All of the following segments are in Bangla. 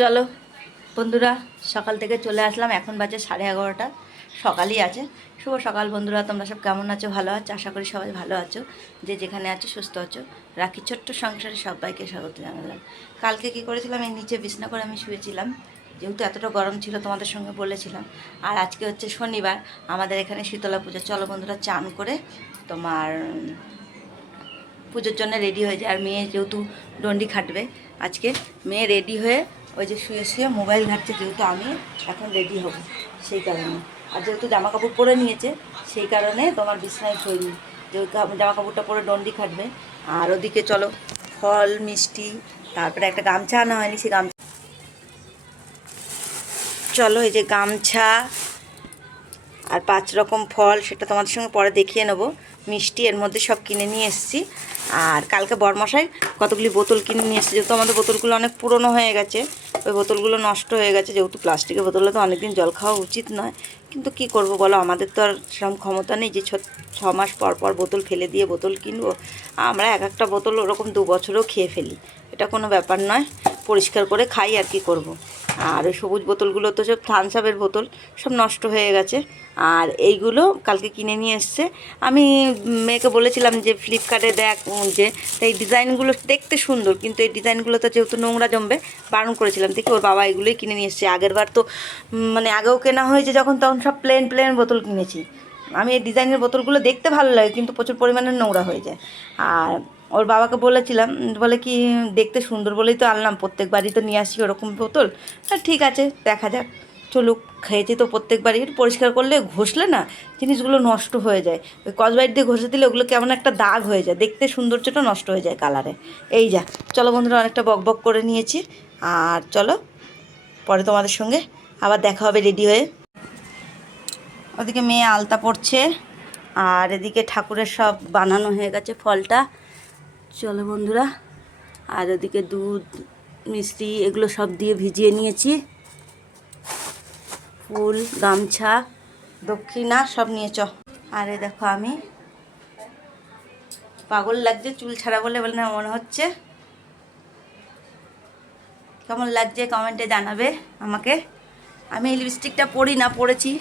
চলো বন্ধুরা, সকাল থেকে চলে আসলাম। এখন বাজে 11:30। সকালই আছে। শুভ সকাল বন্ধুরা, তোমরা সব কেমন আছো? ভালো আছো? আশা করি সবাই ভালো আছো, যে যেখানে আছো সুস্থ আছো। রাখি ছোট্ট সংসারে সবাইকে স্বাগত জানালাম। কালকে কি করেছিলাম, এই নিচে বিছনা করে আমি শুয়েছিলাম, যেহেতু এতটা গরম ছিল তোমাদের সঙ্গে বলেছিলাম। আর আজকে হচ্ছে শনিবার, আমাদের এখানে শীতলা পূজা। চলো বন্ধুরা, চান করে তোমার পুজোর জন্য রেডি হয়ে যায়। আর মেয়ে যেহেতু ডন্ডি খাটবে আজকে, মেয়ে রেডি হয়ে ওই যে শুয়ে শুয়ে মোবাইল ঘাটছে, যেহেতু আমি এখন রেডি হব সেই কারণে। আর যেহেতু জামা কাপড় পরে নিয়েছে সেই কারণে তোমার বিছনায় শোয়নি, যেহেতু জামা কাপড়টা পরে ডন্ডি খাটবে। আর ওদিকে চলো ফল মিষ্টি, তারপরে একটা গামছা আনা হয়নি, সেই গামছা। চলো এই যে গামছা আর 5 রকম ফল, সেটা তোমাদের সঙ্গে পরে দেখিয়ে নেবো। মিষ্টি এর মধ্যে সব কিনে নিয়ে এসেছি। আর কালকে বরমশাই কতগুলি বোতল কিনে নিয়ে এসেছি, যেহেতু আমাদের বোতলগুলো অনেক পুরনো হয়ে গেছে, ওই বোতলগুলো নষ্ট হয়ে গেছে। যেহেতু প্লাস্টিকের বোতলে তো অনেকদিন জল খাওয়া উচিত নয়, কিন্তু কি করব বলো, আমাদের তো আর সেরকম ক্ষমতা নেই যে 6 মাস পর পর বোতল ফেলে দিয়ে বোতল কিনবো। আমরা একটা বোতল ওরকম 2 বছরও খেয়ে ফেলি, এটা কোনো ব্যাপার নয়, পরিষ্কার করে খাই আর কি করব। আর ওই সবুজ বোতলগুলো তো সব থামস আপের বোতল, সব নষ্ট হয়ে গেছে। আর এইগুলো কালকে কিনে নিয়ে এসছে। আমি মেয়েকে বলেছিলাম যে ফ্লিপকার্টে দেখ, যে এই ডিজাইনগুলো দেখতে সুন্দর, কিন্তু এই ডিজাইনগুলো তো যেহেতু নোংরা জমবে, বারণ করেছিলাম। দেখি ওর বাবা এগুলোই কিনে নিয়ে এসছে। আগেরবার তো মানে আগেও কেনা হয়েছে যখন, তখন সব প্লেন প্লেন বোতল কিনেছি। আমি এই ডিজাইনের বোতলগুলো দেখতে ভালো লাগে, কিন্তু প্রচুর পরিমাণে নোংরা হয়ে যায়। আর ওর বাবাকে বলেছিলাম, বলে কি দেখতে সুন্দর বলেই তো আনলাম, প্রত্যেকবারই তো নিয়ে আসি ওরকম বোতল। ঠিক আছে, দেখা যাক, চলুক। খেয়েছি তো প্রত্যেকবারই, পরিষ্কার করলে ঘষলে না জিনিসগুলো নষ্ট হয়ে যায়। ওই কসবাইট দিয়ে ঘষে দিলে ওগুলো কেমন একটা দাগ হয়ে যায়, দেখতে সৌন্দর্যটা নষ্ট হয়ে যায় কালারে। এই যা, চলো বন্ধুরা, অনেকটা বক বক করে নিয়েছি। আর চলো পরে তোমাদের সঙ্গে আবার দেখা হবে রেডি হয়ে। ওদিকে মেয়ে আলতা পড়ছে, আর এদিকে ঠাকুরের সব বানানো হয়ে গেছে ফলটা। চলো বন্ধুরা, আর ওদিকে দুধ মিষ্টি এগুলো সব দিয়ে ভিজিয়ে নিয়েছি। ফুল গামছা দক্ষিণা সব নিয়ে চ। আরে দেখো, আমি পাগল লাগছে চুল ছাড়া বলে না মনে হচ্ছে। কেমন লাগছে কমেন্টে জানাবে আমাকে। আমি এই লিপস্টিকটা পরি না, পরেছি।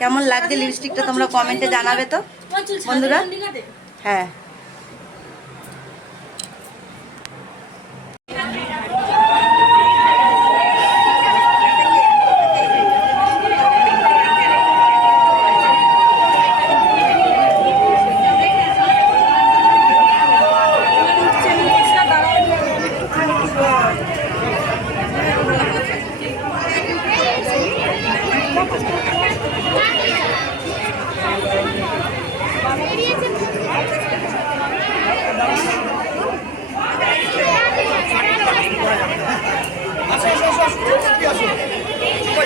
কেমন লাগছে লিপস্টিকটা তোমরা কমেন্টে জানাবে তো বন্ধুরা। হ্যাঁ,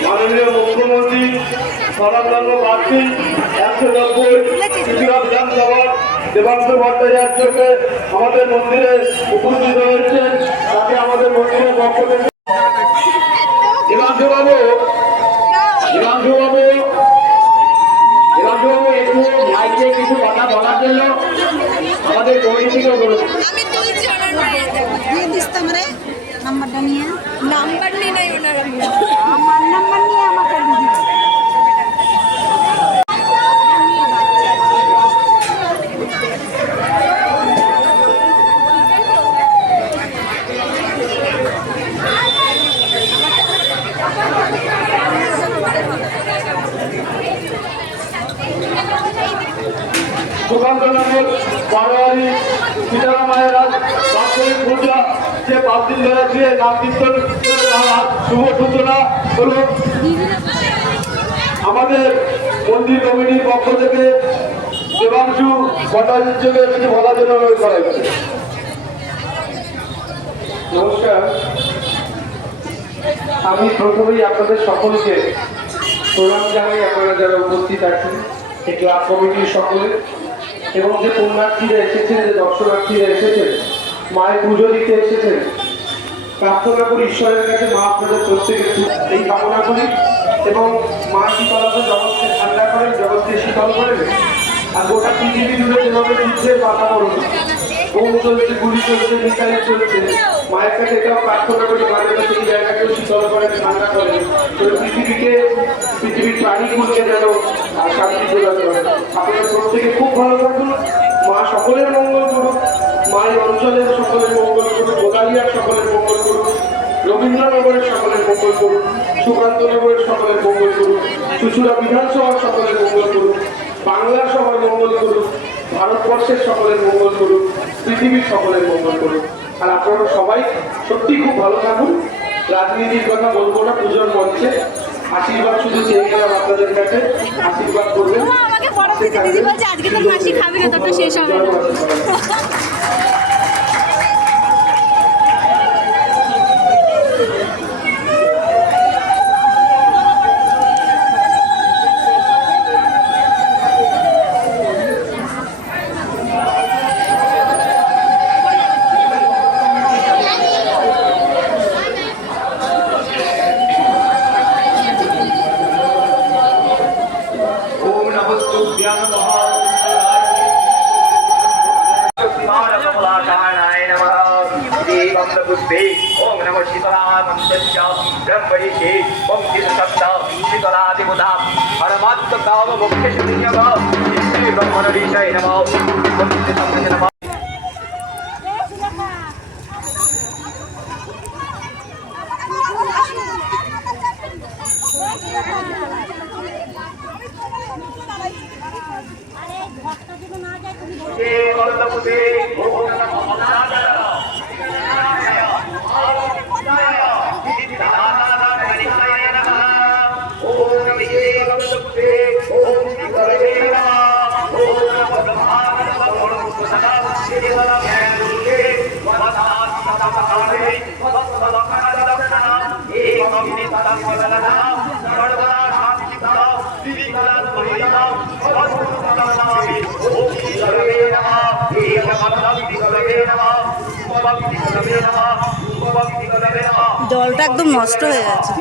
মাননীয় মুখ্যমন্ত্রী স্বনামধন্য প্রার্থী 190 ত্রিপুরা বিধানসভার দেবাংশু ভট্টাচার্যকে আমাদের মন্দিরে উপস্থিত হয়েছেন। তাকে আমাদের মন্দিরের পক্ষ থেকে দেবাংশু বাবু একটু মাইকে কিছু কথা বলার জন্য আমাদের কমিটি থেকে বলুন। নাম্বারটা নিয়ে নাম্বার নেই নাই ওনার, আমার নাম্বার নিয়ে আমাকে সুকান্তনগর বারোয়ারি সীতারাম মায়েরাজ বাৎসরিক পূজা যে 5 দিন ধরে আছে, নাম কীর্তন শুভ সূচনা হল। আমাদের মন্দির কমিটির পক্ষ থেকে দেবাংশু ভট্টাচার্যকে কিছু বলার জন্য অনুরোধ করা হয়েছে। নমস্কার, আমি প্রথমেই আপনাদের সকলকে প্রণাম জানাই। আপনারা যারা উপস্থিত আছেন, এই ক্লাব কমিটির সকলে, এবং যে পুণ্যার্থীরা এসেছেন, যে দর্শনার্থীরা এসেছেন, মায়ের পুজো দিতে এসেছেন, প্রার্থনা করি ঈশ্বরের কাছে মা আপনাদের প্রত্যেকে এই কামনা করি, এবং মা শীতলতা জগৎকে ঠান্ডা করেন, জগৎকে শীতল করেন। আর গোটা পৃথিবী জুড়ে যেভাবে যুদ্ধের বাতাবরণ, বোম চলছে, গুলি চলছে, মিসাইল চলছে, মায়ের কাছে এটাও প্রার্থনা করি মায়ের কাছে এই জায়গাকেও শীতল শীতল করে ঠান্ডা করে পৃথিবীর প্রাণীগুলোকে যেন শান্তি প্রদান করে। আপনারা প্রত্যেকে খুব ভালো থাকুন, মা সকলের মঙ্গল করুন, মা এই অঞ্চলের সকলের মঙ্গল করুন, গোদালিয়ার সকলের মঙ্গল করুন, রবীন্দ্রনগরের সকলের মঙ্গল করুন, সুকান্তনগরের সকলের মঙ্গল করুন, চুচুড়া বিধানসভার সকলের মঙ্গল করুন, বাংলার সবার মঙ্গল করুন, ভারতবর্ষের সকলের মঙ্গল করুন, পৃথিবীর সকলের মঙ্গল করুন। আর আপনারা সবাই সত্যি খুব ভালো থাকুন। রাজনীতির কথা বলবো না, পুজোর মঞ্চে আশীর্বাদ শুধু চেয়ে গেলাম আপনাদের কাছে, আশীর্বাদ করবেন। আমাকে বড় দিদি বলছে আজকে তোর মাসি খাবি না, তোরটা শেষ হবে না। ओम नमस्तुभ्यं महाकाय नमः। देवं पुष्पे ओम नमः शीतलामन्तश्च ब्रह्मणि ओम शीतशब्द शीतलादिबुधा परमात्मताव मुख्यशून्यव श्री ब्रह्मणरीशय नमः। ओम शीतशब्द नमः। জলটা একদম নষ্ট হয়ে গেছে।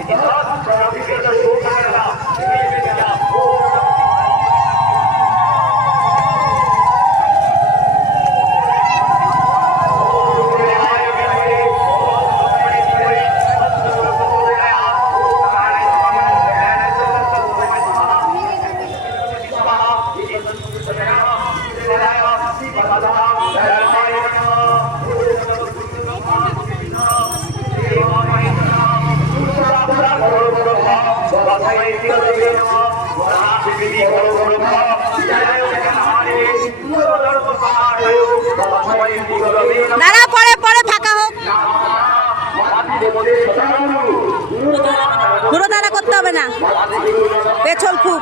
দাঁড়া, পরে পরে ফাঁকা হোক, পুরো দাঁড়া করতে হবে না, পেছল খুব।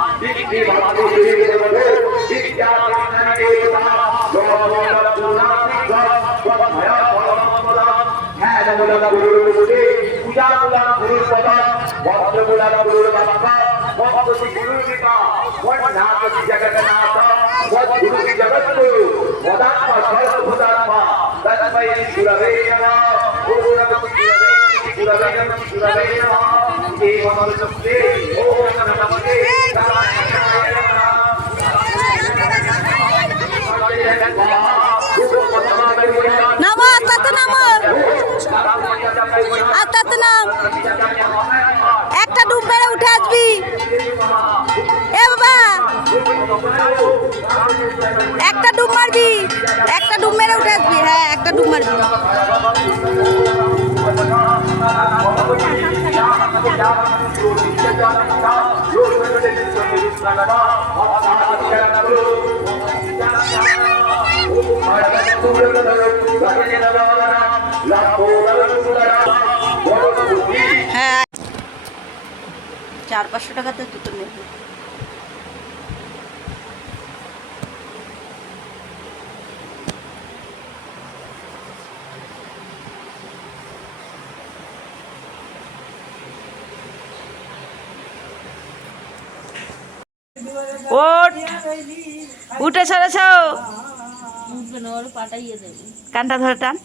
নামো, আস্তে আস্তে নামো, আস্তে আস্তে নাম। একটা ডুব মেরে উঠে আসবি। এ বাবা, একটা ডুব মারবি, একটা ডুব মেরে উঠে আসবি। হ্যাঁ, একটা ডুব মারবি। হ্যাঁ, 400-500 টাকাতে দুটো নেবে। ওঠ, উঠে চলেছ, কানটা ধরে টান।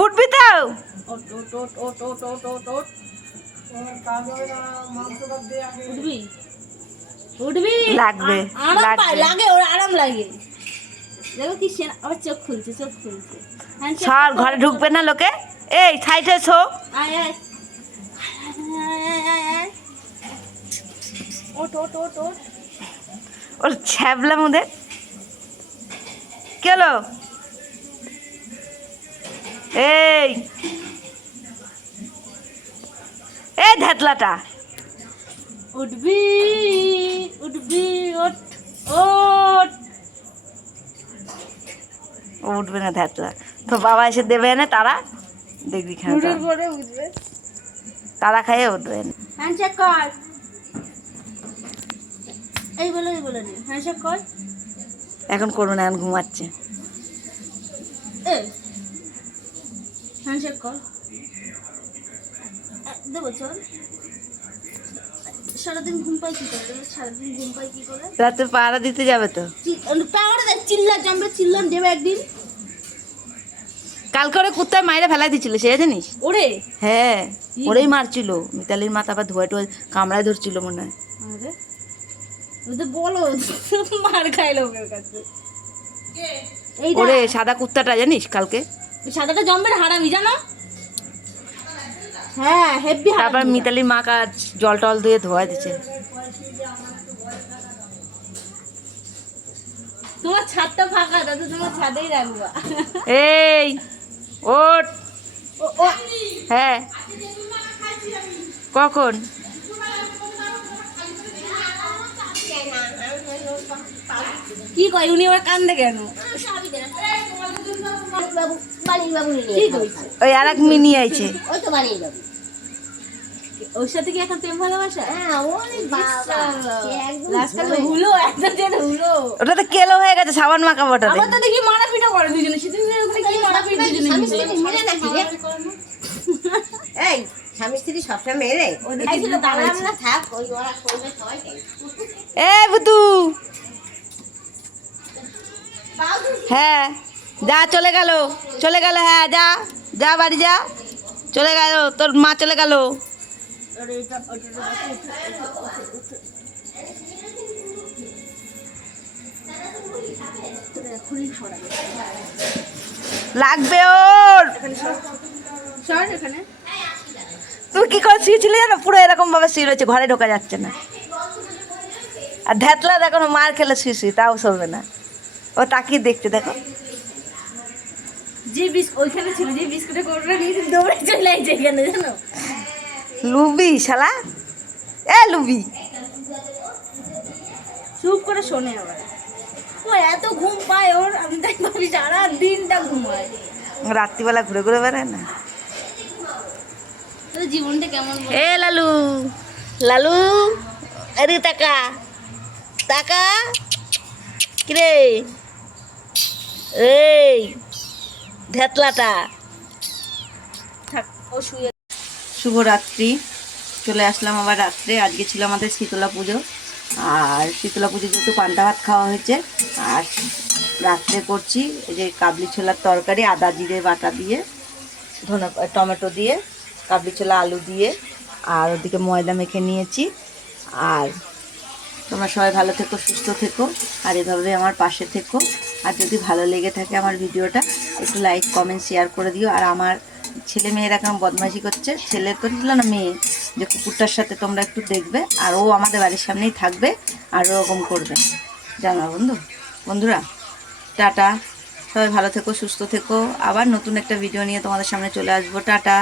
উঠবি তো, উঠবি, লাগবে লাগে, ওর আরাম লাগে। দেখো কি আবার চোখ খুলছে, চোখ খুলছে। সর, ঘরে ঢুকবে না লোকে। এই সাইডে এসো। আয় আয় ওট ওট ওট ওট ওর ছ্যাবলা মুদে কি হলো? এই এই ধ্যাতলাটা উঠবি উঠবি ওট ওট ও উঠবে না ধ্যাতলা। তো বাবা এসে দেবে না তারা, দেখবি খান করে উঠবে। তারা খাইয়ে উঠবে না। হ্যান্ডশেক কর, এই বলে নে হ্যান্ডশেক কর। এখন করবো না, এখন ঘুমাচ্ছে। এই হ্যান্ডশেক কর, দেবো চল। সারাদিন ঘুম পাই কি করে? সারাদিন ঘুম পাই কি করে? রাতে পাহারা দিতে যাবে তো। পাওয়ারে দেখ, চিল্লা জমবে, চিল্লাম দেবে একদিন। কালকে ওরে কুত্তায় মাইরে ফেলাই দিচ্ছিল, সে জানিস? ওরে হ্যাঁ, ওরেই মারছিল। মিতালির মাথা আবার ধোয়া টোয়া কামড়ায় ধরছিল মনে হয়। আরে ওদের বলো মার খাইলো ওদের কাছে। এই ওরে সাদা কুত্তাটা জানিস কালকে? সাদাটা জম্বের হারামি জানো? হ্যাঁ হেভি হারামি। তারপর মিতালির মা কাজ জল টল দিয়ে ধোয়া দিচ্ছে। তোমার ছাদটা ফাঁকা, দাদু তোমার ছাদেই রাখবা। এই ওঠ। ও হ্যাঁ, কখন? কি কয় উনি আবার কান্দে কেন? কি কইছে? ওই আর এক মিনি আইছে। ওর সাথে কি এখন প্রেম ভালোবাসা? লাস্টে হুলো একটা যেন হুলো। ওটা তো কেলো হয়ে গেছে, সাবান মাখাবো ওটাতে। আবার তো দেখি মারাপিটা করে দুজনে, সেদিন ওখানে কি মারাপিট দুজনে মিলে। এই স্বামী স্ত্রী সবসময় মেরে ওদেরকে ছিল দাঁড়ালাম না। থাক ওই ওরা করবে সবাই এ বুতু, হ্যাঁ যা, চলে গেল, চলে গেল। হ্যাঁ যা, যা বাড়ি যা, চলে গেল, তোর মা চলে গেল। লাগবে ওর। সর এখানে। তুই কি করে শুয়েছিলি জানো? পুরো এরকম ভাবে শুয়ে রয়েছে, ঘরে ঢোকা যাচ্ছে না। আর ধ্যাতলা দেখো না, মার খেলে শুয়ে তাও সরবে না। ও তাকিয়ে দেখতে দেখো। যে ওইখানে ছিল, যে বিস্কুটের কোটোটা নিয়ে দৌড়ে চলে আইছে এখানে জানো? লুবি শালা, এ লুবি। চুপ করে শোনে আবার। ও এত ঘুম পায় ওর, আমি তাই ভাবি সারা দিনটা ঘুমায়। রাত্রিবেলা ঘুরে ঘুরে বেড়ায় না। তোর জীবনটা কেমন? এ লালু, লালু, আরে টাকা টাকা কিরে, এই ধ্যাতলাটা। থাক ও শুয়ে। শুভরাত্রি, চলে আসলাম আবার রাত্রে। আজকে ছিল আমাদের শীতলা পুজো, আর শীতলা পুজো যেহেতু পান্তা ভাত খাওয়া হয়েছে, আর রাত্রে করছি এই যে কাবলি ছোলার তরকারি, আদা জিরে বাটা দিয়ে, টমেটো দিয়ে, কাবলি ছোলা আলু দিয়ে, আর ওদিকে ময়দা মেখে নিয়েছি। আর তোমরা সবাই ভালো থেকো, সুস্থ থেকো, আর এভাবে আমার পাশে থেকো। আর যদি ভালো লেগে থাকে আমার ভিডিওটা, একটু লাইক কমেন্ট শেয়ার করে দিও। আর আমার ছেলে মেয়েরা কেমন বদমাইশি করছে, ছেলে তো ছিল না, মেয়ে, যে কুকুরটার সাথে তোমরা একটু দেখবে। আর ও আমাদের বাড়ির সামনেই থাকবে, আর ওরকম করবে, জানো বন্ধুরা। টাটা, সবাই ভালো থেকো, সুস্থ থেকো। আবার নতুন একটা ভিডিও নিয়ে তোমাদের সামনে চলে আসবো। টাটা।